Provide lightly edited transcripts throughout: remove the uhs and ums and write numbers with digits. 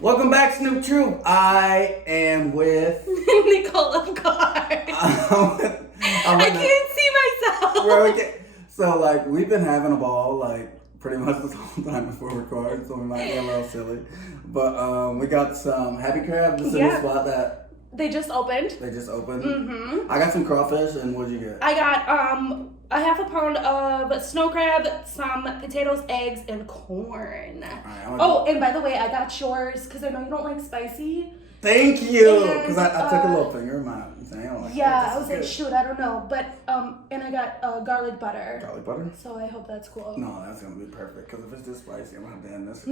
Welcome back, Snoop Troop. I am with Nicole of course. I can't see myself. So, like, we've been having a ball, like, pretty much this whole time before recording, so we might get a little silly. But we got some Happy Crab. This is the spot that they just opened. Mm-hmm. I got some crawfish, and what'd you get? I got a half a pound of snow crab, some potatoes, eggs, and corn. Right, and by the way, I got yours because I know you don't like spicy. Thank you, because I took a little finger in my thing. I was like, shoot, I don't know, but and I got garlic butter. Garlic butter? So I hope that's cool. No, that's gonna be perfect. Because if it's this spicy, I'm gonna have to end this.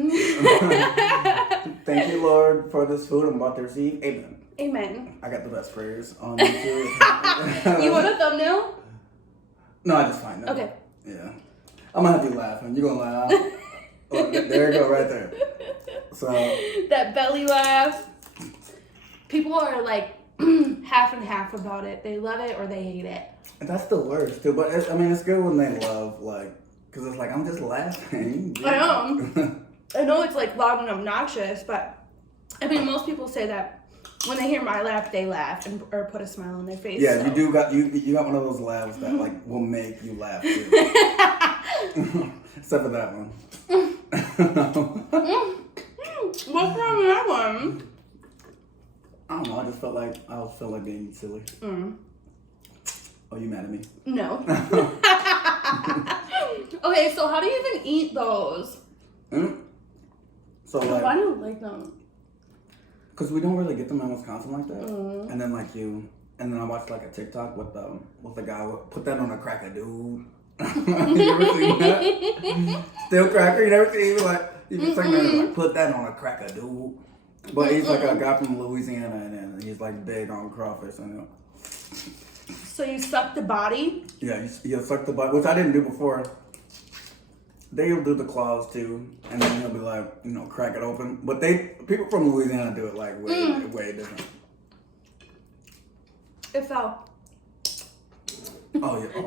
Thank you, Lord, for this food I'm about to receive. Amen. Amen. I got the best prayers on YouTube. You want a thumbnail? No, I just find them. Okay. Yeah. I'm gonna have you laughing. You're gonna laugh. Oh, there you go, right there. So that belly laugh. People are like half and half about it. They love it or they hate it. And that's the worst too. But it's good when they love, like, because it's like I'm just laughing. I know. I know it's like loud and obnoxious, but I mean most people say that when they hear my laugh, they laugh or put a smile on their face. Yeah, so. you got one of those laughs that like will make you laugh too. Except for that one. What's wrong with that one? I don't know. I just felt like being silly. Oh, you mad at me? No. Okay, so how do you even eat those? So like, why do you like them? Because we don't really get them in Wisconsin like that. And then and then I watched like a TikTok with the guy put that on a cracker, dude. You ever seen that? Steel cracker. You never seen you just like put that on a cracker, dude. But he's like a guy from Louisiana, and he's like big on crawfish. So you suck the body? Yeah, you suck the body, which I didn't do before. They'll do the claws too, and then he'll be like, crack it open. But people from Louisiana do it like way different. It fell. Oh yeah.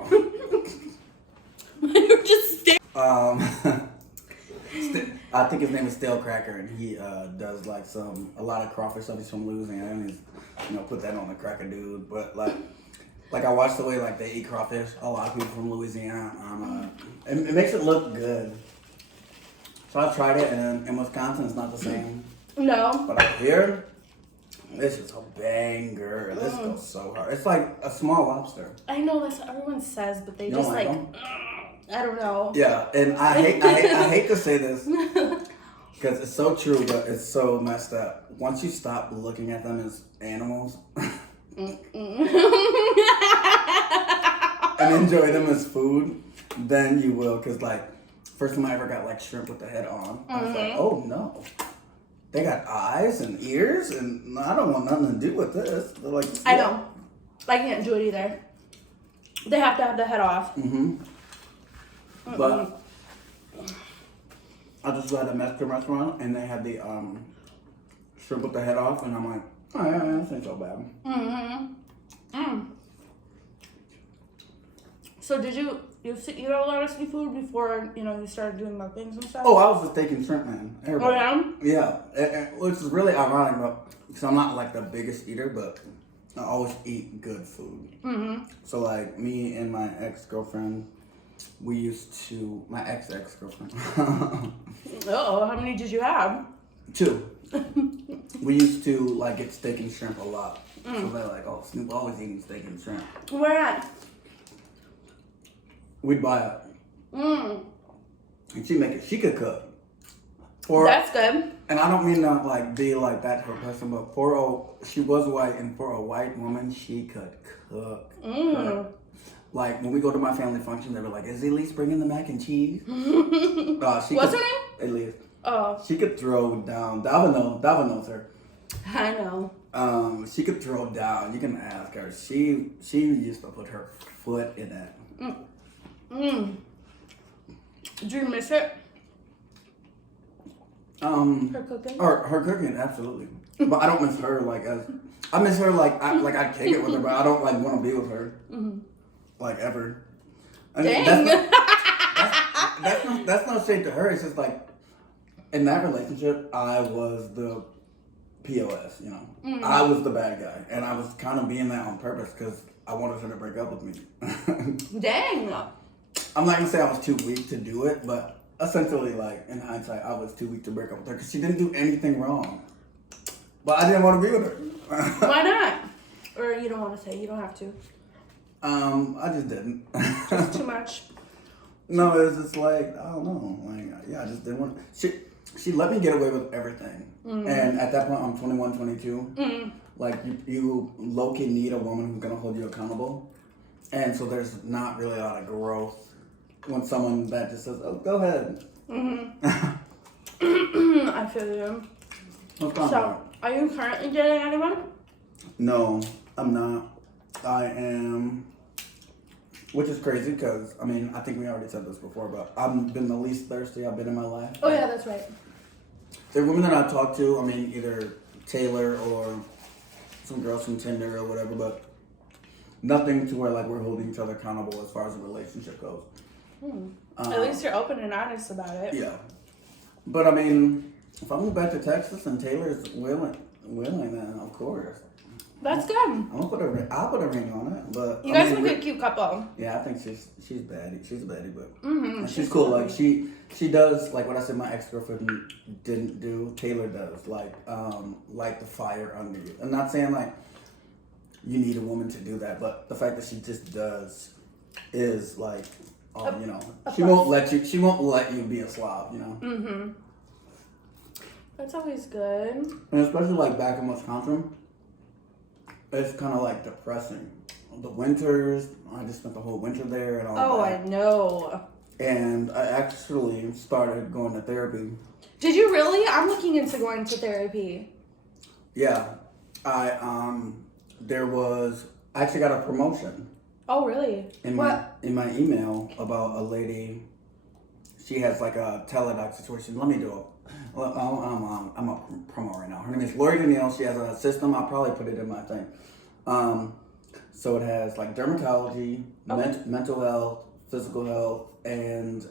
You're just staring. I think his name is Stale Cracker, and he does like a lot of crawfish stuff. He's from Louisiana, and he's put that on the cracker, dude. But like I watched the way like they eat crawfish. A lot of people from Louisiana. It makes it look good. So I tried it, and in Wisconsin it's not the same. No. But up here, this is a banger. This goes so hard. It's like a small lobster. I know that's what everyone says, but they just like I don't know. Yeah, and I hate to say this because it's so true, but it's so messed up. Once you stop looking at them as animals and enjoy them as food, then you will. Because like, first time I ever got like shrimp with the head on, I was like, oh no, they got eyes and ears, and I don't want nothing to do with this. They're like, I know, I can't do it either. They have to have the head off. But I just was at a Mexican restaurant and they had the shrimp with the head off, and I'm like, oh yeah, this ain't so bad. So did you eat a lot of seafood before you started doing mukbangs and stuff? Oh, I was just taking shrimp, man. Everybody. Oh yeah? Yeah, which is really ironic, because I'm not like the biggest eater, but I always eat good food. So like me and my ex-girlfriend. My ex-girlfriend. How many did you have? 2. We used to like get steak and shrimp a lot. So they're like, oh, Snoop always eating steak and shrimp. Where at? We'd buy it. And she'd make it. She could cook. That's good. And I don't mean to like be like that for a person, but she was white, and for a white woman, she could cook. Like, when we go to my family function, they were like, is Elise bringing the mac and cheese? What's her name? Elise. Oh. She could throw down. Dalvin knows her. I know. She could throw down. You can ask her. She used to put her foot in it. Do you miss it? Her cooking? Her cooking, absolutely. But I don't miss her I miss her I'd kick it with her, but I don't want to be with her. Like ever. I mean, Dang. That's no shade to her. It's just like in that relationship, I was the POS, you know. I was the bad guy. And I was kind of being that on purpose because I wanted her to break up with me. Dang. I'm not going to say I was too weak to do it, but essentially, like, in hindsight, I was too weak to break up with her because she didn't do anything wrong. But I didn't want to be with her. Why not? Or you don't want to say, you don't have to. I just didn't. Just too much. No, it was just like, I don't know. Like, yeah, I just didn't want. She let me get away with everything. And at that point, I'm 21, 22. Like, you low-key need a woman who's going to hold you accountable. And so there's not really a lot of growth when someone that just says, oh, go ahead. I feel you. What's going on? Are you currently dating anyone? No, I'm not. I am, which is crazy because, I mean, I think we already said this before, but I've been the least thirsty I've been in my life. Oh, yeah, that's right. The women that I've talked to, I mean, either Taylor or some girls from Tinder or whatever, but nothing to where, like, we're holding each other accountable as far as a relationship goes. At least you're open and honest about it. Yeah. But, I mean, if I move back to Texas and Taylor's willing, then of course. That's good. I'll put a ring on it, but you guys make a cute couple. Yeah, I think she's baddie. She's a baddie, but she's cool. Like she does like what I said my ex-girlfriend didn't do. Taylor does like the fire under you. I'm not saying like you need a woman to do that, but the fact that she just does is like you know she won't let you be a slob. You know. That's always good. And especially like back in Wisconsin. It's kind of like depressing. The winters, I just spent the whole winter there and all that. Oh, I know. And I actually started going to therapy. Did you really? I'm looking into going to therapy. Yeah. I actually got a promotion. Oh, really? In my email about a lady, she has like a teledoc situation. Let me do it. Well, I'm a promo right now. Her name is Lori Danielle. She has a system. I'll probably put it in my thing. So it has like dermatology, mental health, physical health, and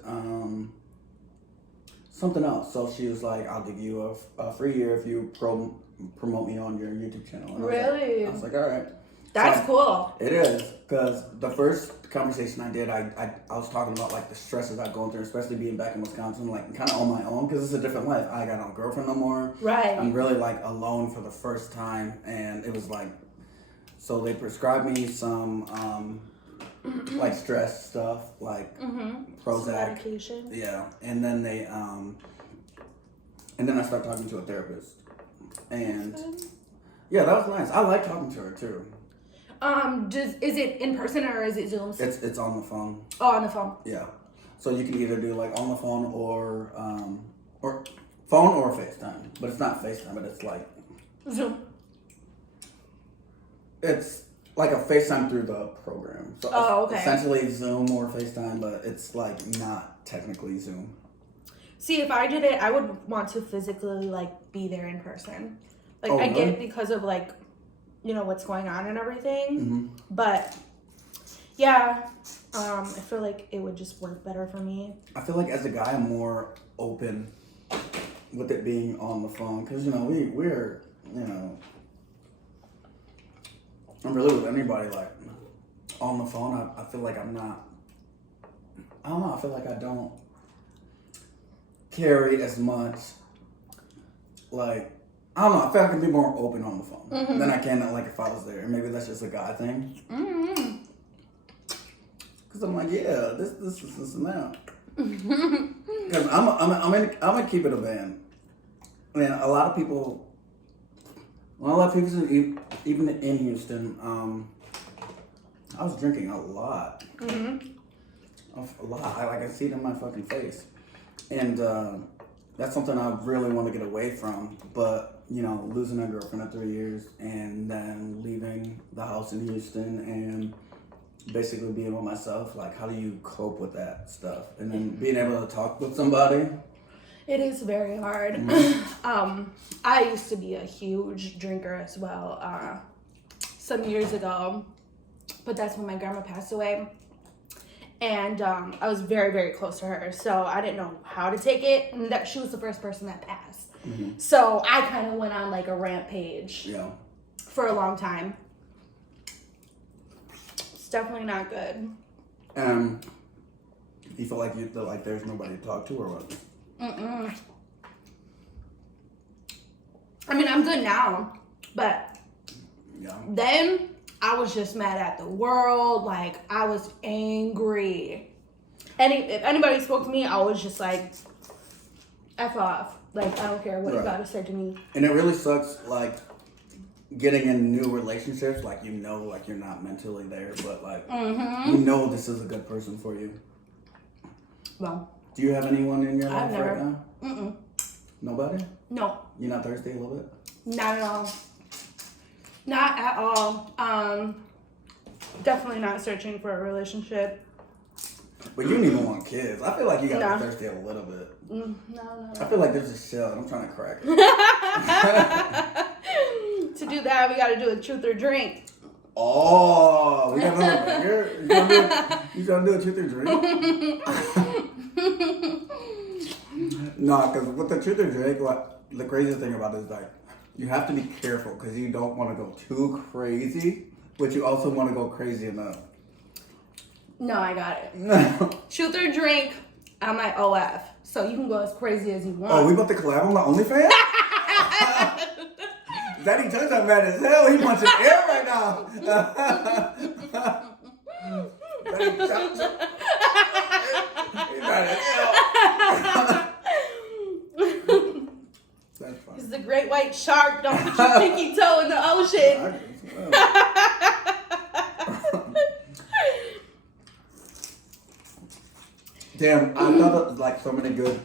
something else. So she was like, "I'll give you a free year if you promote me on your YouTube channel." And really? I was like, "All right." That's cool. It is, because the first conversation I did, I was talking about like the stresses I've gone through, especially being back in Wisconsin, like kind of on my own, because it's a different life. I got no girlfriend no more. Right. I'm really like alone for the first time, and it was like, so they prescribed me some like stress stuff, like Prozac. Some medication. Yeah, and then and then I started talking to a therapist, and yeah, that was nice. I like talking to her too. Is it in person or is it Zoom? It's on the phone. Oh, on the phone. Yeah. So you can either do like on the phone or phone or FaceTime. But it's not FaceTime, but it's like Zoom. It's like a FaceTime through the program. So okay. Essentially Zoom or FaceTime, but it's like not technically Zoom. See, if I did it, I would want to physically like be there in person. Like I really? get it because of like, you know, what's going on and everything. But yeah, I feel like it would just work better for me. I feel like as a guy, I'm more open with it being on the phone, because you know we're you know, I'm really with anybody like on the phone. I feel like I'm not. I don't know. I feel like I don't carry as much like. I don't know. I feel like I can be more open on the phone than I can like if I was there. Maybe that's just a guy thing. Because I'm like, yeah, this and that. Because I'm gonna keep it a band. And a lot of people, even in Houston, I was drinking a lot. A lot. I see it in my fucking face, and that's something I really want to get away from. But you know, losing a girlfriend at 3 years and then leaving the house in Houston and basically being with myself, like how do you cope with that stuff? And then being able to talk with somebody. It is very hard. I used to be a huge drinker as well some years ago, but that's when my grandma passed away. And I was very, very close to her. So I didn't know how to take it. And that she was the first person that passed. Mm-hmm. So I kind of went on like a rampage for a long time. It's definitely not good. You feel like there's nobody to talk to or what? Mm-mm. I mean, I'm good now, but then I was just mad at the world. Like, I was angry. If anybody spoke to me, I was just like, F off. Like, I don't care what you gotta say to me. And it really sucks, like, getting in new relationships, like, you know, like, you're not mentally there, but, like, you know this is a good person for you. Well. Do you have anyone in your life right now? Mm-mm. Nobody? No. You're not thirsty a little bit? Not at all. Not at all. Definitely not searching for a relationship. But you don't even want kids. I feel like you gotta be thirsty a little bit. No. I feel like there's a shell and I'm trying to crack it. To do that, we gotta do a truth or drink. Oh, we got another banger? You gonna do a truth or drink? No, because with the truth or drink, what the craziest thing about it is like, you have to be careful because you don't want to go too crazy, but you also want to go crazy enough. No, I got it. Truth or drink, I'm like OF. So you can go as crazy as you want. Oh, we about to collab on the OnlyFans? Daddy Chuck's not mad as hell. He punching air right now. Daddy Chuck. He's mad as hell. That's fine. He's the great white shark. Don't put your pinky toe in the ocean. Damn, I thought of like so many good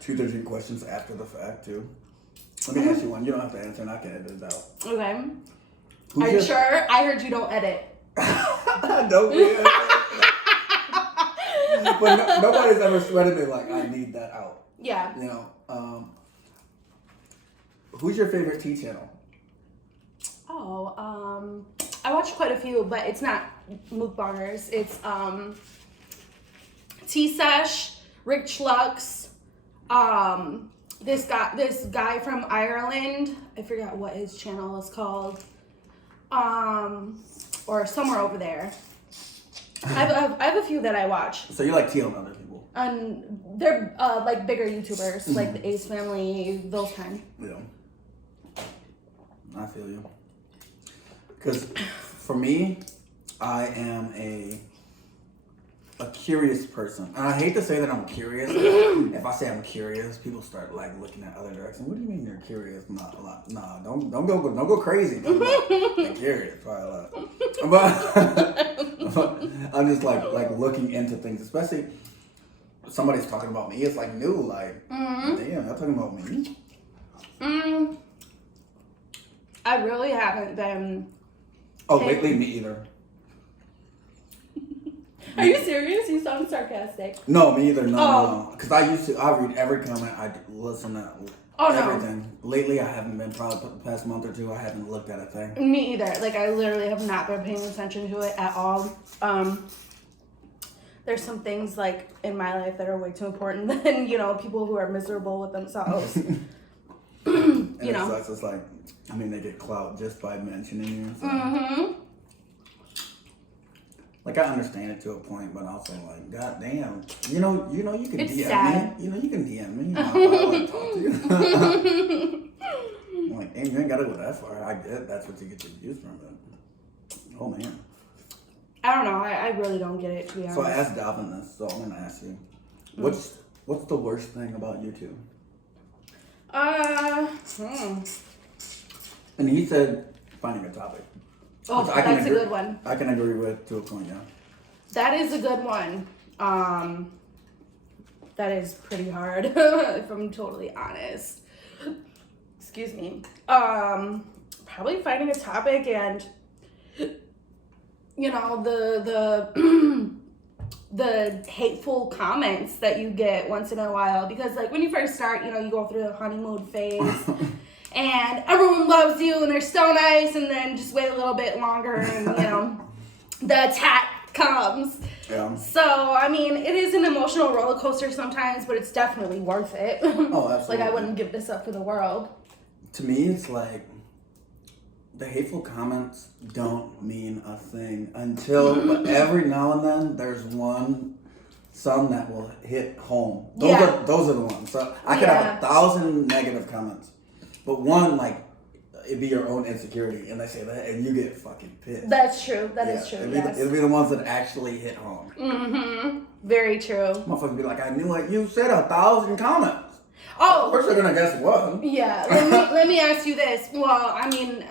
truth or drink questions after the fact too. Let me ask you one. You don't have to answer, and I can edit it out. Okay. Are you sure? I heard you don't edit. Don't be edit. But nobody's ever sweated me like I need that out. Yeah. You know. Who's your favorite tea channel? Oh, I watch quite a few, but it's not mukbangers. It's Tea Sesh, Rick Schlux, this guy from Ireland. I forgot what his channel is called. Or somewhere over there. I have a few that I watch. So you like tea on other people? And they're like bigger YouTubers, like the Ace Family, those kind. Yeah. I feel you. Because for me, I am a curious person. And I hate to say that I'm curious. If I say I'm curious, people start like looking at other directions. What do you mean you're curious? Nah, don't go crazy. I'm curious. But I'm just like looking into things, especially if somebody's talking about me. It's like new, like damn, you're talking about me. I really haven't been. Oh, lately me either. Are you serious? You sound sarcastic. No, me either. No. Because I read every comment. I listen to everything. No. Lately, I haven't been, probably the past month or two, I haven't looked at a thing. Me either. Like, I literally have not been paying attention to it at all. There's some things, like, in my life that are way too important than, people who are miserable with themselves. It sucks. It's like, they get clout just by mentioning you. So. Like, I understand it to a point, but also, like, goddamn. You can it's DM sad. me. You can DM me. I want to talk to you. I'm like, damn, you ain't got to go that far. I get that's what you get your views from it. Oh, man. I don't know. I really don't get it, to be honest. So I asked Dalvin this, so I'm going to ask you. What's the worst thing about YouTube? And he said finding a topic. Oh, that's a good one. I can agree with to a point, yeah. That is a good one. That is pretty hard, if I'm totally honest. Excuse me. Probably finding a topic and, the hateful comments that you get once in a while. Because, like, when you first start, you go through the honeymoon phase. And everyone loves you, and they're so nice, and then just wait a little bit longer, and, the attack comes. Yeah. So, I mean, it is an emotional roller coaster sometimes, but it's definitely worth it. Oh, absolutely. Like, I wouldn't give this up for the world. To me, it's like the hateful comments don't mean a thing until, but every now and then there's some that will hit home. Those are the ones. So I could have 1,000 negative comments, but one, like, it'd be your own insecurity, and they say that, and you get fucking pissed. That's true. That is true. It'd be the ones that actually hit home. Mm-hmm. Very true. Motherfuckers be like, I knew it. You said 1,000 comments. Oh, of course they're gonna guess one. Yeah. Let me ask you this. Well, I mean,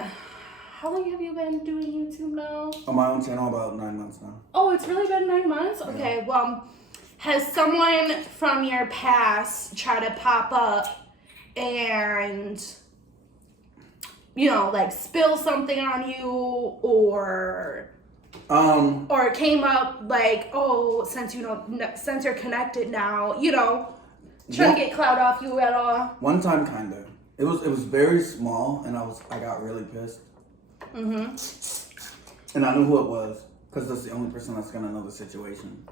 how long have you been doing YouTube now? On my own channel, about 9 months now. Oh, it's really been 9 months? Okay, yeah. Well, has someone from your past tried to pop up and, you know, like spill something on you, or it came up like, oh, since you're connected now, you know, trying to get clout off you at all? One time, kind of. It was very small, and I got really pissed. Mm-hmm. And I knew who it was, because that's the only person that's gonna know the situation.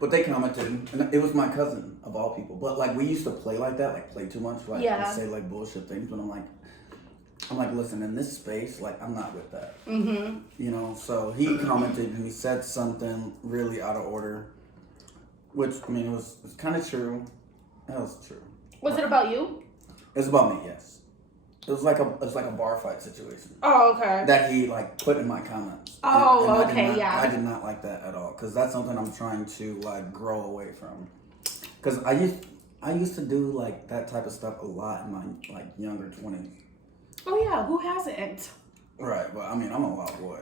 But they commented, and it was my cousin, of all people. But, like, we used to play like that, like, play too much, like, and say, like, bullshit things. But I'm like, listen, in this space, like, I'm not with that. Mm-hmm. You know, so he commented, and he said something really out of order, which, I mean, it was kind of true. That was true. Was it about you? It was about me, yes. It was like a bar fight situation. Oh, okay. That he, like, put in my comments. Oh, and okay, I did not like that at all, because that's something I'm trying to, like, grow away from. Because I used to do, like, that type of stuff a lot in my, like, younger 20s. Oh, yeah, who hasn't? Right, but, I mean, I'm a wild boy.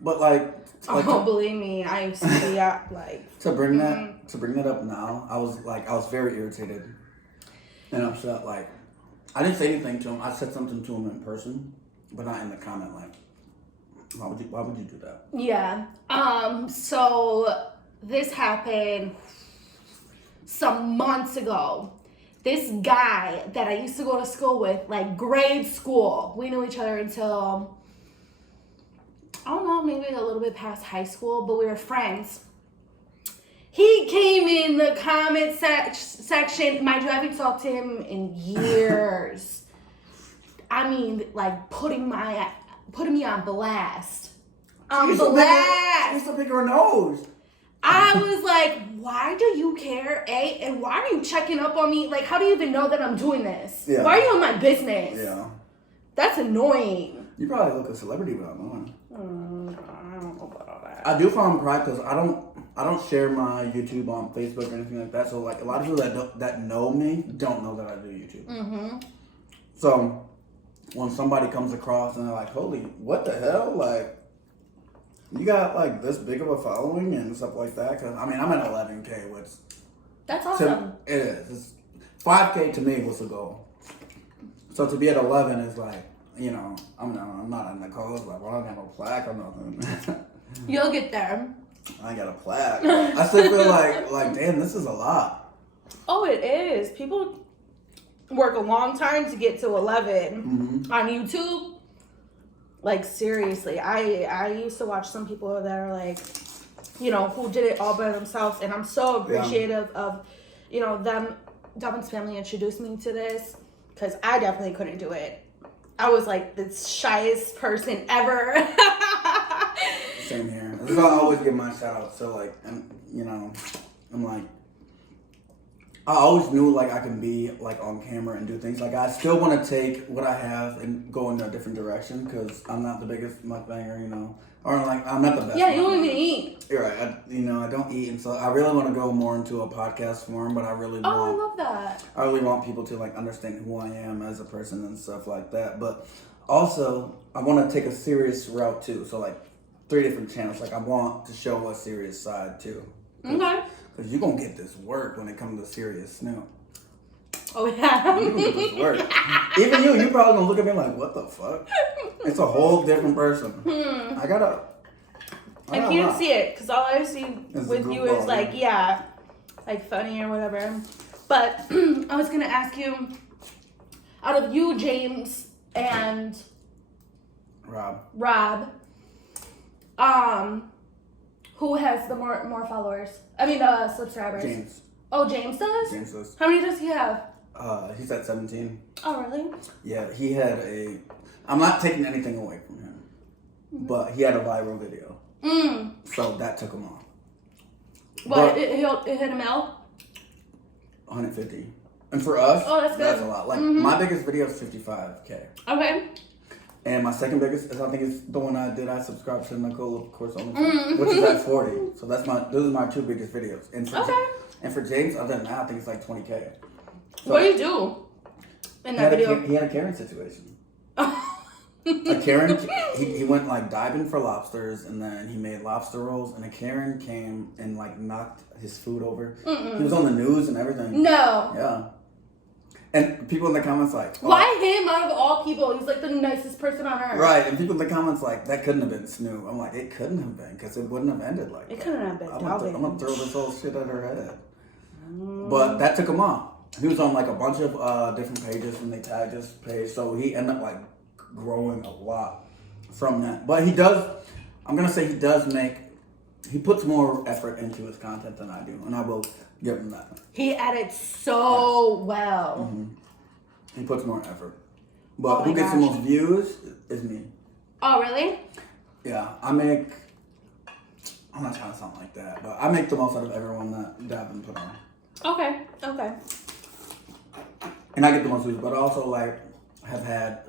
But, like believe me, I used to be, like... To bring that up now, I was very irritated and upset, like, I didn't say anything to him. I said something to him in person, but not in the comment. Like, why would you do that? Yeah. So this happened some months ago. This guy that I used to go to school with, like grade school, we knew each other until, I don't know, maybe a little bit past high school, but we were friends. He came in the comment section. Mind you, I haven't talked to him in years. I mean, like, putting me on blast. On blast. She used to pick her nose. I was like, why do you care, A? And why are you checking up on me? Like, how do you even know that I'm doing this? Yeah. Why are you on my business? Yeah. That's annoying. You probably look a celebrity without knowing. I don't know about all that. I do find pride because I don't share my YouTube on Facebook or anything like that. So, like, a lot of people that know me don't know that I do YouTube. Mm-hmm. So when somebody comes across and they're like, holy, what the hell? Like, you got, like, this big of a following and stuff like that? Because, I mean, I'm at 11K, which... That's awesome. It is. 5K to me was the goal. So to be at 11 is like, you know, I'm not in the clothes, like, well, I don't have no plaque or nothing. You'll get there. I ain't got a plaque. I still feel like, damn, this is a lot. Oh, it is. People work a long time to get to 11 on YouTube. Like, seriously, I used to watch some people that are like, you know, who did it all by themselves, and I'm so appreciative of, you know, them. Dovin's family introduced me to this, because I definitely couldn't do it. I was like the shyest person ever. Same here. This is how I always give my shout out. So, like, you know, I'm like, I always knew, like, I can be, like, on camera and do things. Like, I still want to take what I have and go in a different direction, because I'm not the biggest mukbanger, you know. Or, like, I'm not the best. Yeah, you don't even eat. You're right. I don't eat. And so I really want to go more into a podcast form, but I really want... Oh, I love that. I really want people to, like, understand who I am as a person and stuff like that. But also, I want to take a serious route, too. So, like, 3 different channels. Like, I want to show a serious side, too. Okay. Because you're going to get this work when it comes to serious Snoop. Oh, yeah. You're going to get this work. Even you probably going to look at me like, what the fuck? It's a whole different person. I can't see it, because all I see with you is, like, like, funny or whatever. But I was going to ask you, out of you, James, and Who has the more followers? I mean, subscribers. James. Oh, James does? James does. How many does he have? He's at 17. Oh, really? Yeah, he had a... I'm not taking anything away from him, but he had a viral video. So that took him off. What, it hit him out? 150. And for us, that's a lot. Like, my biggest video is 55K. Okay. And my second biggest is, I think, is the one I did. I subscribed to Nicole, of course, which is at 40. So those are my two biggest videos. And for James, other than that, I think it's like 20K. So what do you do in that video? He had a Karen situation. A Karen, he went like diving for lobsters, and then he made lobster rolls, and a Karen came and like knocked his food over. He was on the news and everything. No. Yeah. And people in the comments like, oh. Why him out of all people? He's like the nicest person on earth. Right, and people in the comments like, that couldn't have been Snoop. I'm like, it couldn't have been, because it wouldn't have ended like that. It couldn't have been. I'm gonna throw this whole shit at her head. But that took him off. He was on like a bunch of different pages, and they tagged his page, so he ended up like growing a lot from that. But he puts more effort into his content than I do, and I will give him that. He edits so well. He puts more effort. But who gets the most views is me. Oh, really? Yeah, I'm not trying to sound like that, but I make the most out of everyone that Davin put on. Okay. And I get the most views, but I also like have had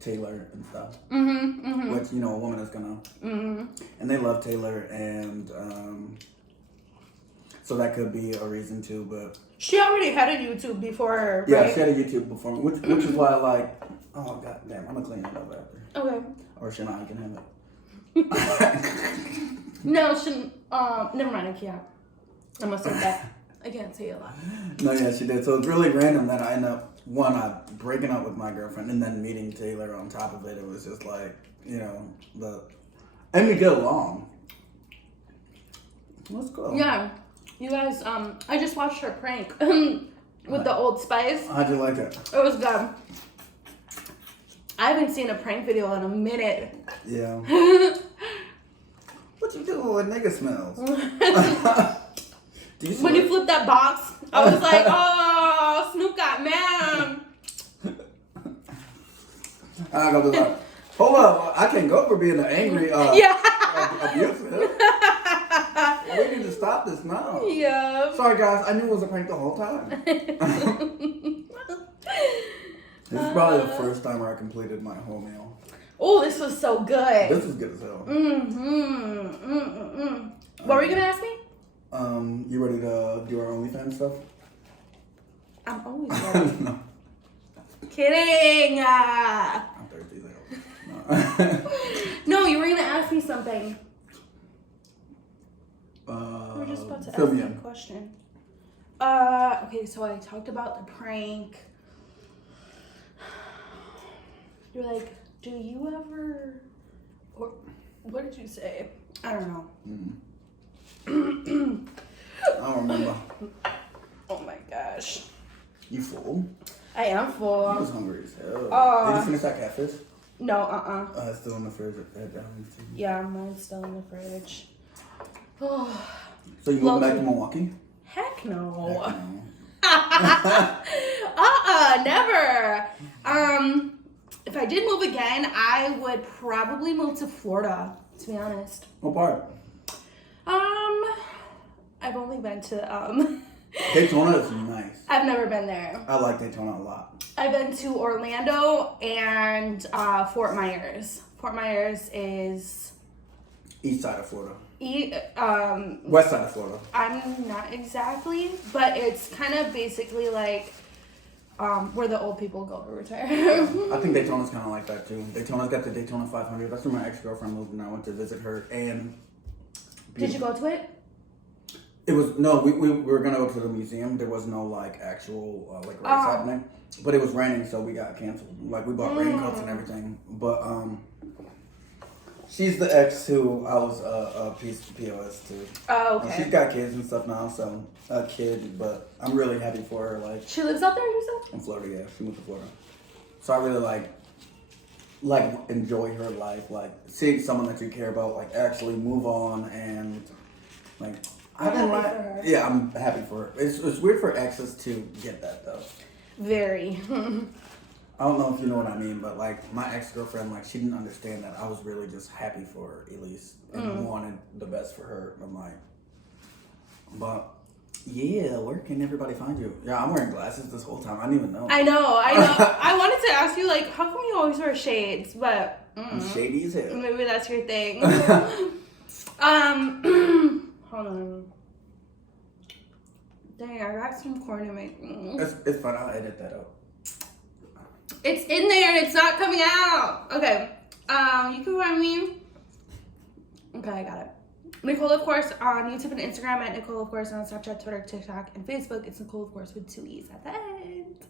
Taylor and stuff. Which, you know, a woman is gonna. And they love Taylor, and so that could be a reason too, but she already had a YouTube before, yeah, right? she had a YouTube before, which is why I like, oh god damn, I'm gonna clean it up after. Okay. Or Shania can have it. No, shouldn't never mind, I can't. I must have that. I can't say a lot. No, yeah, she did. So it's really random that I end up breaking up with my girlfriend and then meeting Taylor on top of it. It was just like, you know, and we get along. Let's go. Yeah. You guys, I just watched her prank with the Old Spice. How'd you like it? It was good. I haven't seen a prank video in a minute. Yeah. What you doing with nigga smells? When you flipped that box, I was like, oh, Snoop got mad. I'm gonna be like, hold up, I can't go for being an angry abusive. We need to stop this now. Yeah. Sorry guys, I knew it was a prank the whole time. This is probably the first time where I completed my whole meal. Oh, this was so good. This was good as hell. What were you gonna ask me? You ready to do our OnlyFans stuff? I'm always ready. No. Kidding. I'm thirsty as hell. No, you were gonna ask me something. We were just about to ask me a question. Okay, so I talked about the prank. You're like, do you ever, or what did you say? I don't know. I don't remember. Oh my gosh. You full? I am full. I was hungry as hell. Did you finish that catfish? No, It's still in the fridge. Yeah, mine's still in the fridge. So you moving back to Milwaukee? Heck no. Heck no. Never. If I did move again, I would probably move to Florida, to be honest. What part? I've only been to Daytona is nice. I've never been there. I like Daytona a lot. I've been to Orlando and Fort Myers. Fort Myers is East side of Florida. West side of Florida. I'm not exactly, but it's kind of basically like where the old people go to retire. I think Daytona's kind of like that too. Daytona's got the Daytona 500. That's where my ex-girlfriend moved, and I went to visit her. And did you go to it? It was we were gonna go to the museum. There was no like actual like race happening, but it was raining, so we got canceled. Like we bought raincoats and everything. But she's the ex who I was a POS to. Oh, okay. She's got kids and stuff now, so a kid. But I'm really happy for her. Like she lives out there, you said? In Florida, yeah. She moved to Florida, so I really like enjoy her life. Like seeing someone that you care about, like actually move on and Like, I'm happy for her. Yeah, I'm happy for her. It's weird for exes to get that though. Very. I don't know if you know what I mean, but like my ex-girlfriend, like she didn't understand that I was really just happy for Elise and wanted the best for her. I'm like, but yeah, where can everybody find you? Yeah, I'm wearing glasses this whole time. I didn't even know. I know. I wanted to ask you, like, how come you always wear shades? But I'm shady as hell. maybe that's your thing. Hold on. Dang, I got some corn in my. It's fine. I'll edit that out. It's in there and it's not coming out. Okay. You can find me. Okay, I got it. Nicole, of course, on YouTube and Instagram at Nicole, of course, on Snapchat, Twitter, TikTok, and Facebook. It's Nicole, of course, with 2 E's at the end.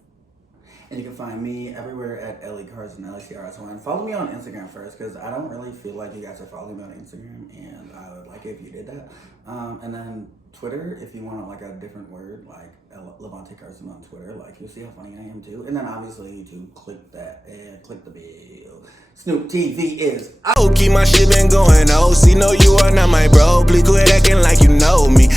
And you can find me everywhere at Lecarson, Lecarson. Follow me on Instagram first, because I don't really feel like you guys are following me on Instagram, and I would like it if you did that. And then Twitter, if you want like a different word, like Levante Carson on Twitter, like you'll see how funny I am too. And then obviously YouTube, click that and click the bell. Snoop TV is out. Keep my shit been going, oh, see, no, you are not my bro. Please quit acting like you know me.